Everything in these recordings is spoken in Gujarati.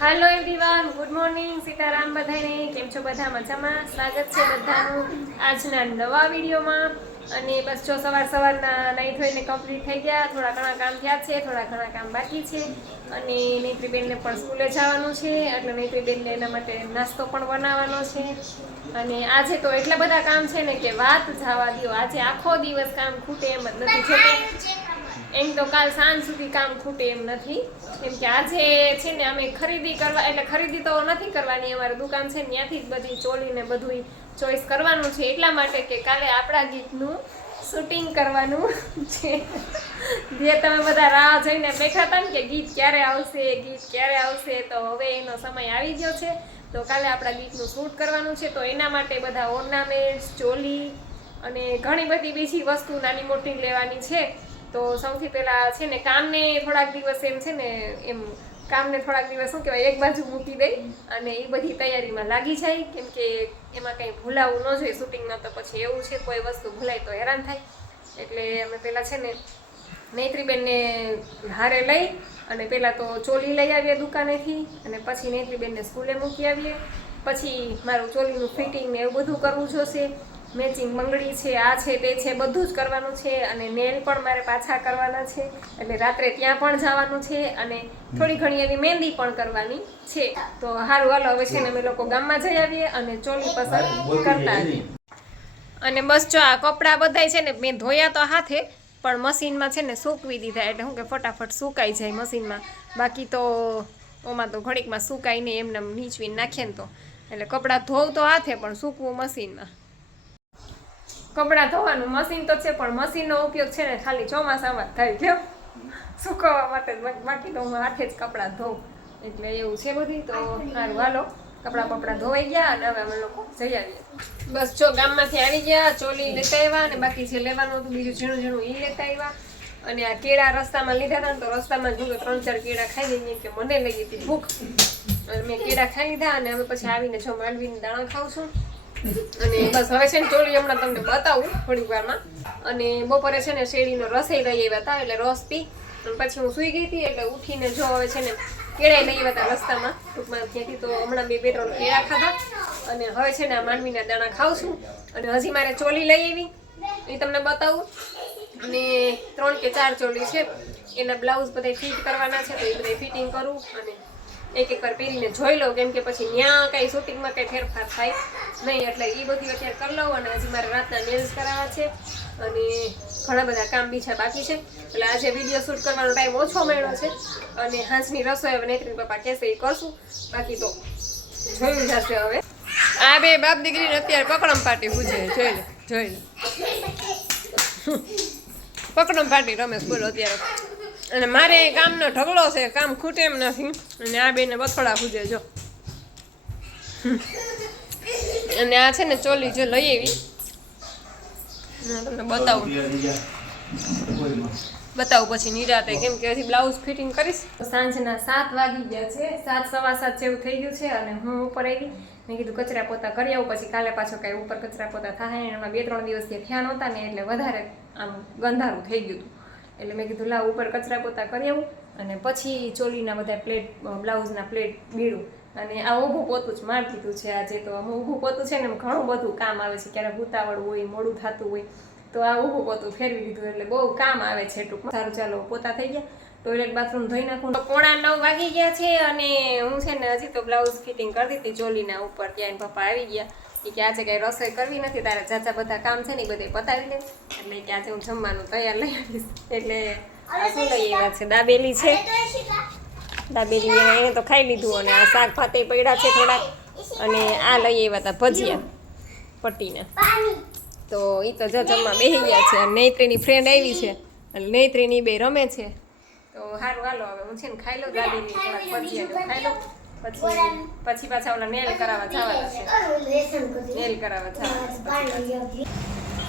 Hello everyone, good morning, Sitaram બધાને. કેમ છો બધા? મજામાં? સ્વાગત છે બધાનું આજના નવા વિડીયોમાં. અને બસ જો સવારના નાઈ ધોઈને કમ્પ્લીટ થઈ ગયા. થોડા ઘણા કામ થયા છે, થોડા ઘણા કામ બાકી છે. અને નેત્રીબેનને પણ સ્કૂલે જવાનું છે, એટલે નેત્રીબેનને એના માટે નાસ્તો પણ બનાવવાનો છે. અને આજે તો એટલા બધા કામ છે ને કે વાત જવા દો. આજે આખો દિવસ કામ ખૂટે એમ જ નથી. એમ તો કાલ સાંજ સુધી કામ ખૂટે એમ નથી. કેમ કે આજે છે ને અમે ખરીદી કરવા, એટલે ખરીદી તો નથી કરવાની, અમારી દુકાન છે ત્યાંથી જ બધી ચોલીને બધું ચોઈસ કરવાનું છે. એટલા માટે કે કાલે આપણા ગીતનું શૂટિંગ કરવાનું છે. જે તમે બધા રાહ જોઈને બેઠા હતા ને કે ગીત ક્યારે આવશે, તો હવે એનો સમય આવી ગયો છે. તો કાલે આપણા ગીતનું શૂટ કરવાનું છે. તો એના માટે બધા ઓર્નામેન્ટ્સ, ચોલી અને ઘણી બધી બીજી વસ્તુ નાની મોટી લેવાની છે. તો સૌથી પહેલા છે ને કામને થોડાક દિવસ એમ છે ને એમ કામને થોડાક દિવસ શું કહેવાય એક બાજુ મૂકી દઈ અને એ બધી તૈયારીમાં લાગી જાય. કેમ કે એમાં કંઈ ભૂલાવું ન જોઈએ શૂટિંગમાં. તો પછી એવું છે કોઈ વસ્તુ ભૂલાય તો હેરાન થાય. એટલે અમે પહેલાં છે ને નેત્રીબેનને હારે લઈ અને પહેલાં તો ચોલી લઈ આવીએ દુકાનેથી, અને પછી નેત્રીબેનને સ્કૂલે મૂકી આવીએ. પછી મારું ચોલીનું ફિટિંગ ને એવું બધું કરવું જોશે. મેચિંગ બંગડી છે, આ છે તે છે, બધું જ કરવાનું છે. અને નેલ પણ મારે પાછા કરવાના છે, એટલે રાત્રે ત્યાં પણ જવાનું છે. અને થોડી ઘણી એવી મહેંદી પણ કરવાની છે. તો સારું, હાલો હવે છે ને અમે લોકો ગામમાં જઈ આવીએ અને ચોલી પસંદ કરતા આવીએ. અને બસ જો આ કપડાં બધાય છે ને મેં ધોયા તો હાથે, પણ મશીનમાં છે ને સૂકવી દીધા, એટલે શું કે ફટાફટ સુકાઈ જાય મશીનમાં. બાકી તો ઓમાં તો ઘડીકમાં સુકાય નહીં, એમને નીચવીને નાખીએ ને તો. એટલે કપડાં ધોવ તો હાથે, પણ સૂકવું મશીનમાં. કપડાં ધોવાનું મશીન તો છે, પણ મશીનનો ઉપયોગ છે ને ખાલી ચોમાસામાં જ થાય, કેમ સુકવવા માટે. બાકી તો હું હાથે જ કપડાં ધોઉં, એટલે એવું છે બધું. તો સારું, હાલો કપડાં ધોવાઈ ગયા અને હવે અમે લોકો જઈ આવીએ. બસ જો ગામમાંથી આવી ગયા, ચોલી લેતા આવ્યા, અને બાકી જે લેવાનું હતું બીજું ઝીણું ઝીણું એ લેતા આવ્યા. અને આ કેળા રસ્તામાં લીધા હતા ને, તો રસ્તામાં જો 3-4 કેળા ખાઈ લઈએ, કે મને લઈ હતી ભૂખ. અને મેં કેળા ખાઈ લીધા, અને હવે પછી આવીને જો માંડવીની દાણા ખાઉં છું. અને બસ હવે છે ને ચોલી હમણાં તમને બતાવું થોડીક વારમાં. અને બપોરે છે ને શેરડીનો રસેય લઈ આવ્યા હતા, એટલે રસ પી અને પછી હું સૂઈ ગઈ હતી. એટલે ઉઠીને જો હવે છે ને કેળા લઈ આવ્યા હતા રસ્તામાં ટૂંકમાં ત્યાંથી. તો હમણાં 2-3 કેળા ખાધા, અને હવે છે ને આ માંડવીના દાણા ખાઉં છું. અને હજી મારે ચોલી લઈ આવી, એ તમને બતાવું. અને 3 કે 4 ચોલી છે, એના બ્લાઉઝ બધા ફિટ કરવાના છે, તો એ બધા ફિટિંગ કરું અને એક વાર પહેરીને જોઈ લઉં. કેમ કે પછી ત્યાં કાંઈ શૂટિંગમાં કંઈ ફેરફાર થાય નહીં, એટલે એ બધી અત્યારે કરી લઉં. અને હજી મારે રાતના નેલ્સ કરાવવા છે, અને ઘણા બધા કામ બીજા બાકી છે. એટલે આજે વિડીયો શૂટ કરવાનો ટાઈમ ઓછો મળ્યો છે. અને હાંસની રસોઈ હવે નેત્રી પપ્પા કહેશે એ કરશું, બાકી તો જોયું જશે. હવે આ બે બાપ દીકરીને અત્યારે પકડમ પાટી પૂછે, જોઈ લે પકડમ પાટી રમેશ બોલો અત્યારે. અને મારે કામનો ઢગલો છે, કામ ખૂટે એમ નથી. અને આ બેને બથોડા પૂજે જો. અને આ છે ને ચોલી જો લઈ આવી, તમને બતાવું પછી નિરાતે, કેમ કે હજી બ્લાઉઝ ફિટિંગ કરીશ. સાંજના 7 વાગી ગયા છે, 7:15 જેવું થઈ ગયું છે. અને હું ઉપર આવી, મેં કીધું કચરા પોતા કરી આવું, પછી કાલે પાછો કાંઈ ઉપર કચરા પોતા થાય. એમાં 2-3 દિવસથી થયા નહોતા ને, એટલે વધારે આમ ગંધારું થઈ ગયું હતું. એટલે મેં કીધું લાવ ઉપર કચરા પોતા કરી આવું, અને પછી ચોલીના બધા પ્લેટ, બ્લાઉઝના પ્લેટ બીડું. અને આ ઊભું પોતું જ મારી દીધું છે આજે. તો આમ ઊભું પોતું છે ને ઘણું બધું કામ આવે છે, ક્યારેક ઉતાવળ હોય, મોડું થતું હોય, તો આ ઊભું પોતું ફેરવી દીધું, એટલે બહુ કામ આવે છે ટૂંકમાં. સારું, ચાલો પોતા થઈ ગયા, ટોયલેટ બાથરૂમ ધોઈ નાખું. તો 9:15 વાગી ગયા છે. અને હું છે ને હજી તો બ્લાઉઝ ફિટિંગ કરી દીધી ચોલીના ઉપર. ત્યાં પપ્પા આવી ગયા, કે આજે કંઈ રસોઈ કરવી નથી, તારે જાજા બધા કામ છે ને એ બધે પતાવી દે, એટલે કે આજે હું જમવાનું તૈયાર લઈ આવીશ. એટલે આ શું લઈ આવ્યા છે? દાબેલી છે, દાબેલી એને તો ખાઈ લીધું. અને આ શાક ભાતે પડ્યા છે થોડાક. અને આ લઈ આવ્યા હતા ભજીયા પટ્ટીના, તો એ તો જમવા બેસી ગયા છે. અને નેત્રીની ફ્રેન્ડ આવી છે, અને નેત્રીની બે રમે છે. તો સારું, હાલો હવે હું છે ને ખાઈ લઉં દાબેલી, થોડાક ભજીયા ખાઈ લઉં. પછી પાછા ઓલા નેલ કરાવવા જવાના છે, નેલ કરાવવા જવાના છે.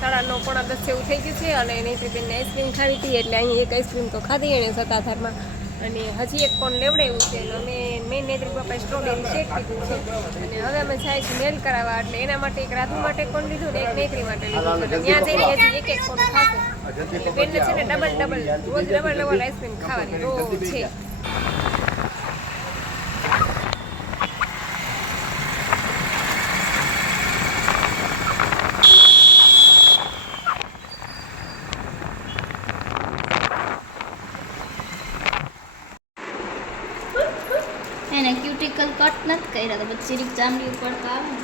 9:45 જેવું થઈ ગયું છે. અને નેત્રીબેનને આઈસ્ક્રીમ ખાવી હતી, એટલે અહીં એક આઈસ્ક્રીમ તો ખાધી એણે સત્તાધારમાં. અને હજી એક કોણ લેવડાવ્યું છે. મેં નેત્રી પપ્પાએ સ્ટ્રોબેરી શેક પીધું છે. અને હવે અમે જાય છે નેલ કરાવવા, એટલે એના માટે એક રાધુ માટે કોણ લીધું ને એક નેત્રી માટે લીધું. એટલે ત્યાં જઈને હજી એક કોણ ખાશે. એટલે બેનને છે ને રોજ ડબલ આઈસ્ક્રીમ ખાવાની રોજ છે. એને ક્યુટિકલ કટ નથી કર્યા તો પછી જીરીક ચામડી ઉપર તો આવે ને.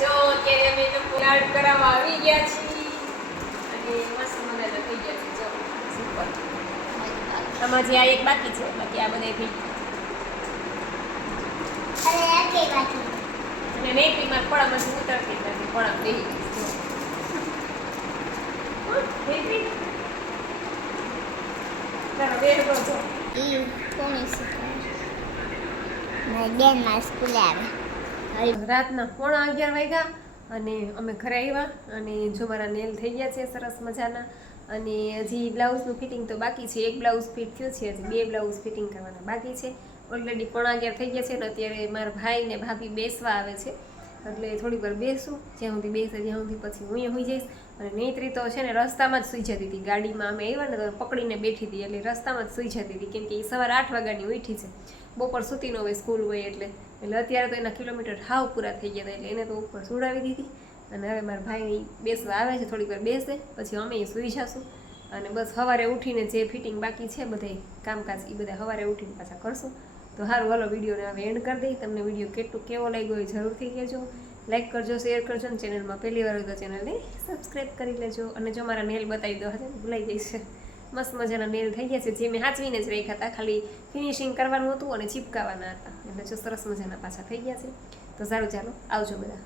જો અત્યારે અમે લોકો લાડ કરાવવા આવી ગયા છીએ અને મસ્ત મજાના થઈ ગયા છે. જો સુપર. આમાં જે આ એક બાકી છે, બાકી આ બધા થઈ ગયા. અને નેત્રીમાં ખોળામાંથી ઉતરતી જ નથી, ખોળામાં બેસી ગઈ છે. જો નેત્રી તારો બેઠો છો. કોની શીખવાડે? રાતના 11:15 વાગ્યા અને અમે ઘરે આવ્યા અને જો મારા નેલ થઈ ગયા છે સરસ મજાના. અને હજી બ્લાઉઝનું ફિટિંગ તો બાકી છે. એક બ્લાઉઝ ફિટ થયું છે, હજી 2 બ્લાઉઝ ફિટિંગ કરવાના બાકી છે. ઓલરેડી 11:15 થઈ ગયા છે ને અત્યારે મારા ભાઈ ને ભાભી બેસવા આવે છે, એટલે થોડી વાર બેસું. જ્યાં સુધી બેસે ત્યાં સુધી પછી હું સુઈ જઈશ. અને નેત્રી તો છે ને રસ્તામાં જ સૂઈ જતી હતી. ગાડીમાં અમે આવ્યા ને તો પકડીને બેઠી હતી, એટલે રસ્તામાં જ સૂઈ જતી હતી, કેમ કે એ સવારે 8 વાગ્યાની ઉઠી છે. બપોર સૂતી ન હોય, સ્કૂલ હોય એટલે અત્યારે તો એના કિલોમીટર હાવ પૂરા થઈ ગયા હતા, એટલે એને તો ઉપર સુડાવી દીધી. અને હવે મારા ભાઈ બેસવા આવે છે, થોડીક વાર બેસે પછી અમે સૂઈ જશું. અને બસ સવારે ઉઠીને જે ફિટિંગ બાકી છે બધે કામકાજ એ બધા સવારે ઉઠીને પાછા કરશું. તો સારું, હાલો વિડીયોને હવે એન્ડ કરી દઈ. તમને વિડીયો કેવો લાગ્યો એ જરૂરથી કહેજો. લાઈક કરજો, શેર કરજો અને ચેનલમાં પહેલી વાર હોય તો ચેનલને સબસ્ક્રાઈબ કરી લેજો. અને જો મારા નેલ બતાવી દો, હશે ભૂલાઈ જઈશ. મસ્ત મજાના નેલ થઈ ગયા છે, જે મેં હાચવીને જ રાખ્યા હતા. ખાલી ફિનિશિંગ કરવાનું હતું અને ચીપકાવાના હતા, એટલે જો સરસ મજાના પાછા થઈ ગયા છે. તો સારું, ચાલો આવજો બધા.